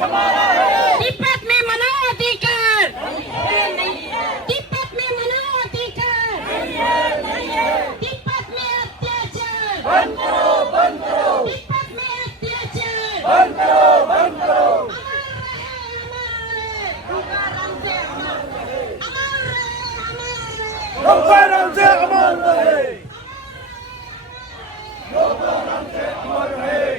तिब्बत में मनाओ अधिकार, तिब्बत में मनाओ अधिकार, तिब्बत में अत्याचार बंद करो, तिब्बत में अत्याचार बंद करो। अमर रहे।